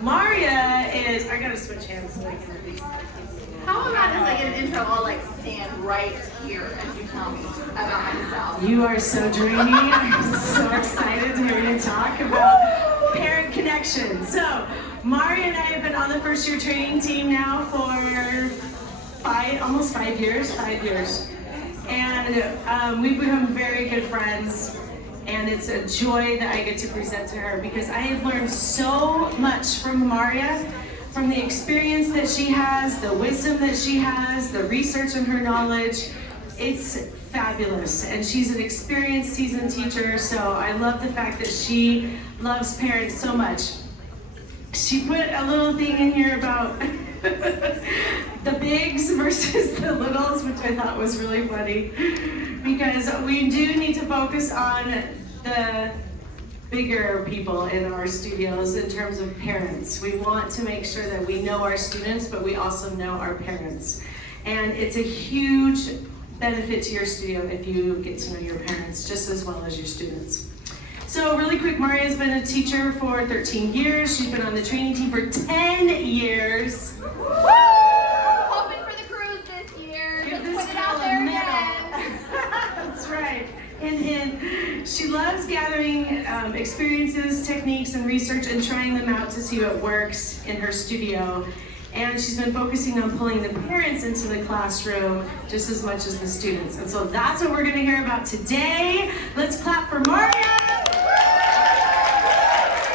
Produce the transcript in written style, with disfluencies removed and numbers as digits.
Marja is, I gotta switch hands so I can at least. How about as I get an intro, I'll like stand right here as you tell me about myself. You are so dreamy. I'm so excited to hear you talk about parent connection. So, Marja and I have been on the first year training team now for almost 5 years. And we've become very good friends. And it's a joy that I get to present to her because I have learned so much from Marja, from the experience that she has, the wisdom that she has, the research and her knowledge. It's fabulous. And she's an experienced, seasoned teacher, so I love the fact that she loves parents so much. She put a little thing in here about the bigs versus the littles, which I thought was really funny, because we do need to focus on the bigger people in our studios in terms of parents. We want to make sure that we know our students, but we also know our parents. And it's a huge benefit to your studio if you get to know your parents just as well as your students. So really quick, Marja has been a teacher for 13 years. She's been on the training team for 10 years. Woo! Hoping for the cruise this year. Give Just this put it girl out there a medal. again. That's right. And she loves gathering experiences, techniques, and research and trying them out to see what works in her studio. And she's been focusing on pulling the parents into the classroom just as much as the students. And so that's what we're going to hear about today. Let's clap for Marja.